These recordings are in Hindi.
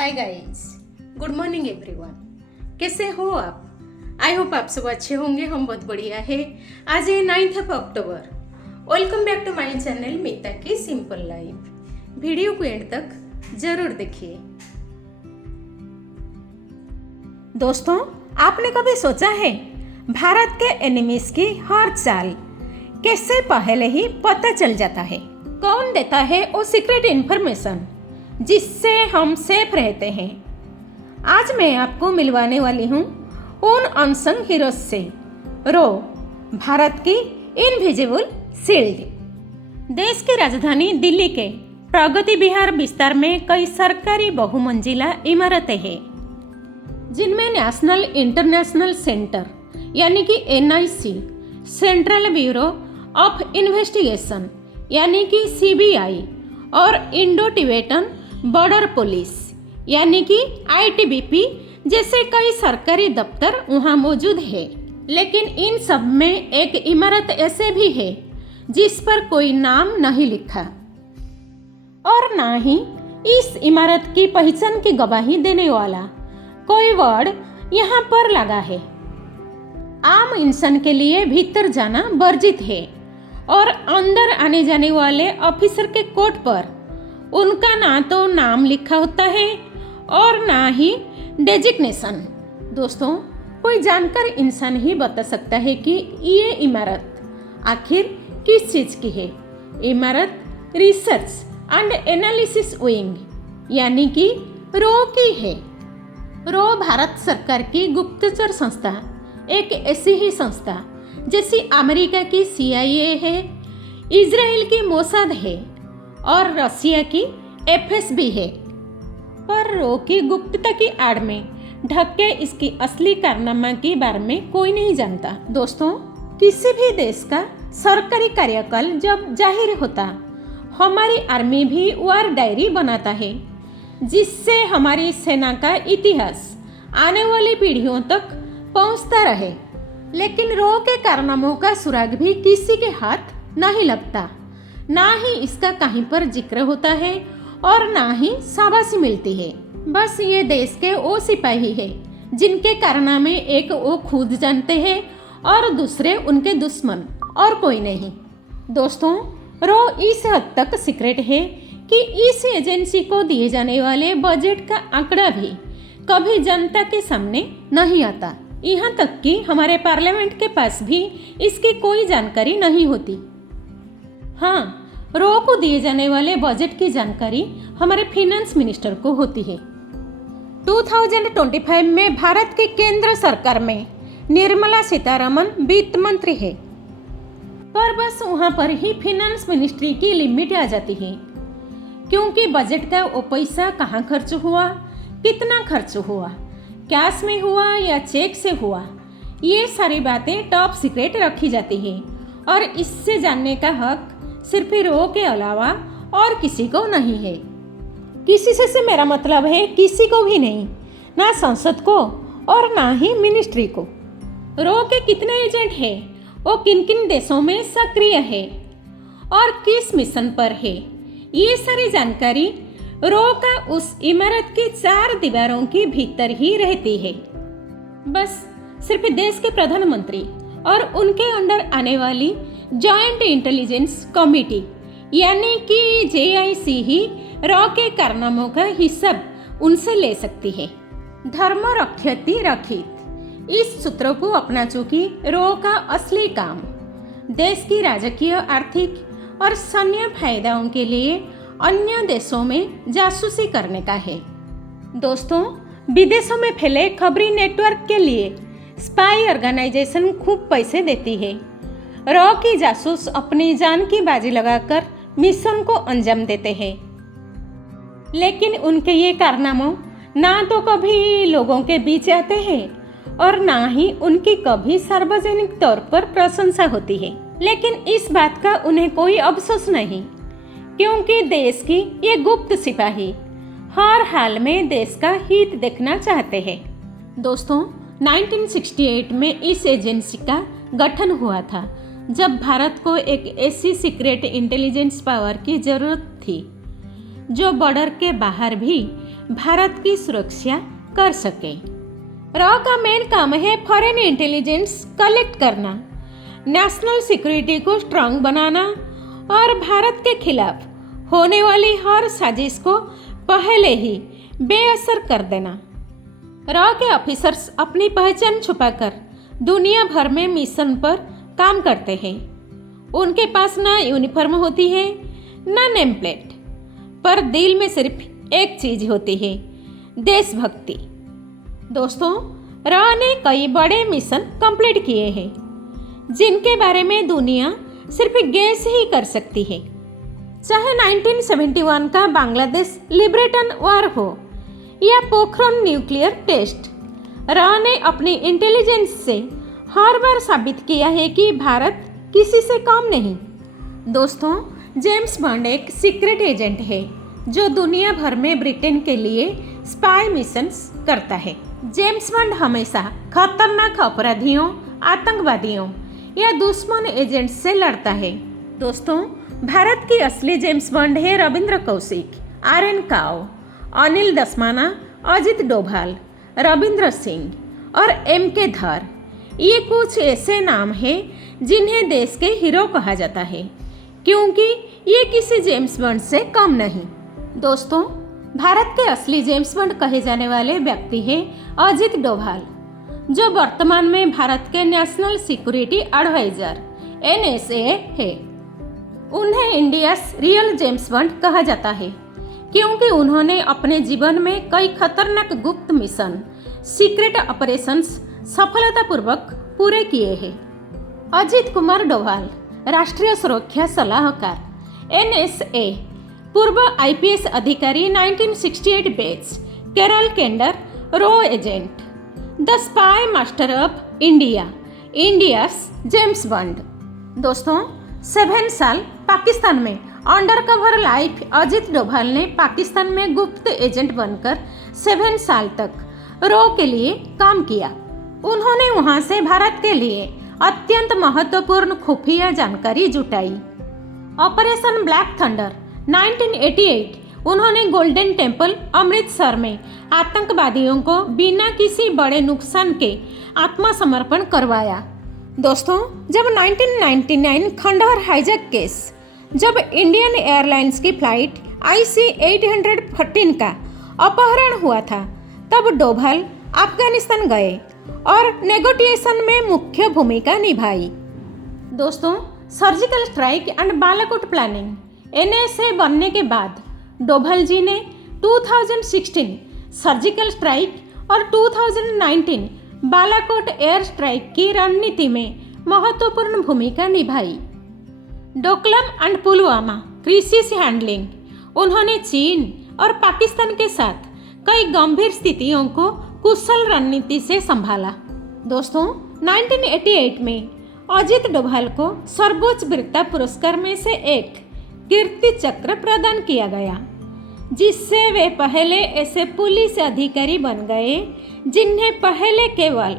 Hi guys, good morning everyone. कैसे हो आप? आई होप आप सब अच्छे होंगे। हम बहुत बढ़िया है। आज है 9 अक्टूबर। Welcome back to my channel Meeta की सिंपल लाइफ। वीडियो को एंड तक जरूर देखिए। दोस्तों, आपने कभी सोचा है भारत के एनिमीज की हर चाल कैसे पहले ही पता चल जाता है? कौन देता है वो सीक्रेट इंफॉर्मेशन जिससे हम सेफ रहते हैं? आज मैं आपको मिलवाने वाली हूँ उन अनसंग हीरोज से। रो, भारत की इनविजिबल शील्ड। देश की राजधानी दिल्ली के प्रगति विहार विस्तार में कई सरकारी बहुमंजिला इमारतें हैं, जिनमें नेशनल इंटरनेशनल सेंटर यानी कि NIC, central bureau of investigation यानी कि CBI और इंडो टिबेटन बॉर्डर पुलिस यानी कि ITBP जैसे कई सरकारी दफ्तर वहाँ मौजूद है। लेकिन इन सब में एक इमारत ऐसे भी है जिस पर कोई नाम नहीं लिखा और ना ही इस इमारत की पहचान की गवाही देने वाला कोई वर्ड यहाँ पर लगा है। आम इंसान के लिए भीतर जाना वर्जित है और अंदर आने जाने वाले ऑफिसर के कोट पर उनका ना तो नाम लिखा होता है और ना ही डेजिग्नेशन। दोस्तों, कोई जानकार इंसान ही बता सकता है कि ये इमारत आखिर किस चीज़ की है। इमारत रिसर्च एंड एनालिसिस विंग यानी कि रो की है। रो भारत सरकार की गुप्तचर संस्था, एक ऐसी ही संस्था जैसी अमेरिका की CIA है, इजराइल की मोसाद है और रसिया की FSB है। पर रो की गुप्तता की आड़ में ढक के इसकी असली कारनामा के बारे में कोई नहीं जानता। दोस्तों, किसी भी देश का सरकारी कार्यकाल जब जाहिर होता, हमारी आर्मी भी वार डायरी बनाता है जिससे हमारी सेना का इतिहास आने वाली पीढ़ियों तक पहुंचता रहे। लेकिन रो के कारनामों का सुराग भी किसी के हाथ नहीं लगता, ना ही इसका कहीं पर जिक्र होता है और ना ही शाबाशी मिलती है। बस ये देश के वो सिपाही है जिनके कारनामे एक वो खुद जानते हैं और दूसरे उनके दुश्मन, और कोई नहीं। दोस्तों, रो इस हद तक सीक्रेट है कि इस एजेंसी को दिए जाने वाले बजट का आंकड़ा भी कभी जनता के सामने नहीं आता। यहाँ तक कि हमारे पार्लियामेंट के पास भी इसकी कोई जानकारी नहीं होती। हाँ, रो को दिए जाने वाले बजट की जानकारी हमारे फाइनेंस मिनिस्टर को होती है। 2025 में भारत की केंद्र सरकार में निर्मला सीतारमन वित्त मंत्री है, पर बस वहाँ पर ही फाइनेंस मिनिस्ट्री की लिमिट आ जाती है, क्योंकि बजट का वो पैसा कहाँ खर्च हुआ, कितना खर्च हुआ, कैश में हुआ या चेक से हुआ, ये सारी बातें टॉप सीक्रेट रखी जाती है और इससे जानने का हक सिर्फ रो के अलावा और किसी को नहीं है। किसी से मेरा मतलब है किसी को भी नहीं, ना संसद को और ना ही मिनिस्ट्री को। रो के कितने एजेंट हैं, वो किन किन देशों में सक्रिय है और किस मिशन पर है, ये सारी जानकारी रो का उस इमारत की 4 दीवारों के भीतर ही रहती है। बस सिर्फ देश के प्रधानमंत्री और उनके अंडर आने वाली जॉइंट इंटेलिजेंस कमेटी यानी कि JIC ही रो के कारनामों का हिसाब उनसे ले सकती है। धर्म रक्षति रक्षित, इस सूत्र को अपना चुकी रो का असली काम देश की राजकीय, आर्थिक और सैन्य फायदाओं के लिए अन्य देशों में जासूसी करने का है। दोस्तों, विदेशों में फैले खबरी नेटवर्क के लिए स्पाई ऑर्गेनाइजेशन खूब पैसे देती है। रो की जासूस अपनी जान की बाजी लगाकर मिशन को अंजाम देते हैं, लेकिन उनके ये कारनामों ना तो कभी लोगों के बीच आते हैं और ना ही उनकी कभी सार्वजनिक तौर पर प्रशंसा होती है। लेकिन इस बात का उन्हें कोई अफसोस नहीं, क्योंकि देश की ये गुप्त सिपाही हर हाल में देश का हित देखना चाहते हैं। दोस्तों, 1968 में इस एजेंसी का गठन हुआ था, जब भारत को एक ऐसी सीक्रेट इंटेलिजेंस पावर की जरूरत थी जो बॉर्डर के बाहर भी भारत की सुरक्षा कर सके। रॉ का मेन काम है फॉरेन इंटेलिजेंस कलेक्ट करना, नेशनल सिक्योरिटी को स्ट्रांग बनाना और भारत के खिलाफ होने वाली हर साजिश को पहले ही बेअसर कर देना। रॉ के ऑफिसर्स अपनी पहचान छुपाकर दुनिया भर में मिशन पर काम करते हैं। उनके पास ना यूनिफॉर्म होती है ना नेम प्लेट, पर दिल में सिर्फ एक चीज होती है, देशभक्ति। दोस्तों, रॉ ने कई बड़े मिशन कंप्लीट किए हैं जिनके बारे में दुनिया सिर्फ गेस ही कर सकती है। चाहे 1971 का बांग्लादेश लिबरेशन वॉर हो या पोखरण न्यूक्लियर टेस्ट, रॉ ने अपनी इंटेलिजेंस से हर बार साबित किया है कि भारत किसी से कम नहीं। दोस्तों, जेम्स बॉन्ड एक सीक्रेट एजेंट है जो दुनिया भर में ब्रिटेन के लिए स्पाई मिशंस करता है। जेम्स बॉन्ड हमेशा खतरनाक अपराधियों, आतंकवादियों या दुश्मन एजेंट से लड़ता है। दोस्तों, भारत की असली जेम्स बॉन्ड है रविंद्र कौशिक, आर.एन. काओ, अनिल दसमाना, अजित डोभाल, रविंद्र सिंह और M.K. धर। ये कुछ ऐसे नाम हैं जिन्हें देश के हीरो कहा जाता है, क्योंकि ये किसी जेम्स बॉन्ड से कम नहीं। दोस्तों, भारत के असली जेम्स बॉन्ड कहे जाने वाले व्यक्ति हैं अजित डोभाल, जो वर्तमान में भारत के नेशनल सिक्योरिटी एडवाइजर NSA है। उन्हें इंडिया रियल जेम्स बॉन्ड कहा जाता है क्योंकि उन्होंने अपने जीवन में कई खतरनाक गुप्त मिशन, सीक्रेट ऑपरेशंस सफलतापूर्वक पूरे किए हैं। अजित कुमार डोभाल, राष्ट्रीय सुरक्षा सलाहकार, NSA, पूर्व IPS अधिकारी, 1968 बैच, केरल कैंडर, रॉ agent, the spy master of India, India's James Bond. दोस्तों, 7 साल पाकिस्तान में under cover life Ajit Doval ने पाकिस्तान में गुप्त एजेंट बनकर 7 साल तक रॉ के लिए काम किया। उन्होंने वहां से भारत के लिए अत्यंत महत्वपूर्ण खुफिया जानकारी जुटाई। ऑपरेशन ब्लैक थंडर 1988, उन्होंने गोल्डन टेम्पल अमृतसर में आतंकवादियों को बिना किसी बड़े नुकसान के आत्मसमर्पण करवाया। दोस्तों, जब 1999 खंडहर हाईजैक केस, जब इंडियन एयरलाइंस की फ्लाइट IC-814 का अपहरण हुआ था, तब डोभाल अफगानिस्तान गए और नेगोटिएशन में मुख्य भूमिका निभाई। दोस्तों, surgical strike and Balakot planning NSA बनने के बाद डोभाल जी ने 2016 सर्जिकल स्ट्राइक और 2019 बालाकोट एयर स्ट्राइक की रणनीति में महत्वपूर्ण भूमिका निभाई। Doklam and Pulwama crisis handling, उन्होंने चीन और पाकिस्तान के साथ कई गंभीर स्थितियों को कुशल रणनीति से संभाला। दोस्तों, 1988 में अजित डोभाल को सर्वोच्च वीरता पुरस्कार में से एक कीर्ति चक्र प्रदान किया गया, जिससे वे पहले ऐसे पुलिस अधिकारी बन गए जिन्हें पहले केवल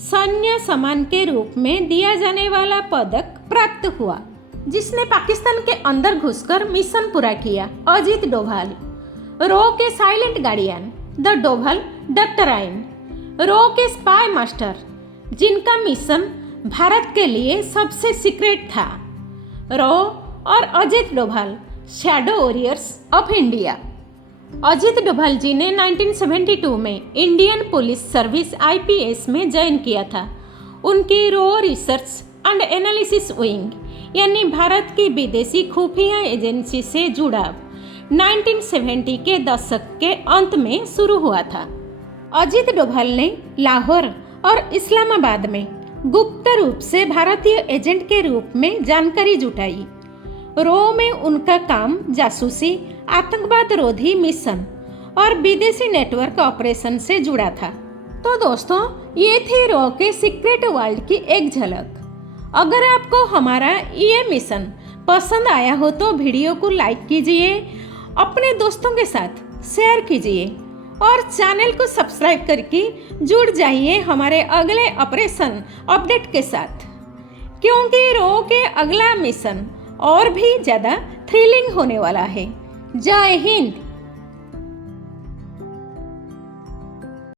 सैन्य सम्मान के रूप में दिया जाने वाला पदक प्राप्त हुआ। जिसने पाकिस्तान के अंदर घुसकर मिशन पूरा किया, अजित डोभाल। रॉ के silent guardian, the Doval doctrine, रॉ के स्पाई मास्टर, जिनका मिशन भारत के लिए सबसे सीक्रेट था। रॉ और Ajit Doval, shadow warriors of India. Ajit Doval ji ने 1972 में इंडियन पुलिस सर्विस IPS में ज्वाइन किया था। उनकी रॉ रिसर्च एंड एनालिसिस विंग यानी भारत की विदेशी खुफिया एजेंसी से जुड़ाव 1970 के दशक के अंत में शुरू हुआ था। अजित डोभाल ने लाहौर और इस्लामाबाद में गुप्त रूप से भारतीय एजेंट के रूप में जानकारी जुटाई। रॉ में उनका काम जासूसी, आतंकवाद रोधी मिशन और विदेशी नेटवर्क ऑपरेशन से जुड़ा था। तो दोस्तों, ये थी रॉ के सीक्रेट वर्ल्ड की एक झलक। अगर आपको हमारा ये मिशन पसंद आया हो तो वीडियो को लाइक कीजिए, अपने दोस्तों के साथ शेयर कीजिए और चैनल को सब्सक्राइब करके जुड़ जाइए हमारे अगले ऑपरेशन अपडेट के साथ, क्योंकि रॉ के अगला मिशन और भी ज़्यादा थ्रिलिंग होने वाला है। जय हिंद।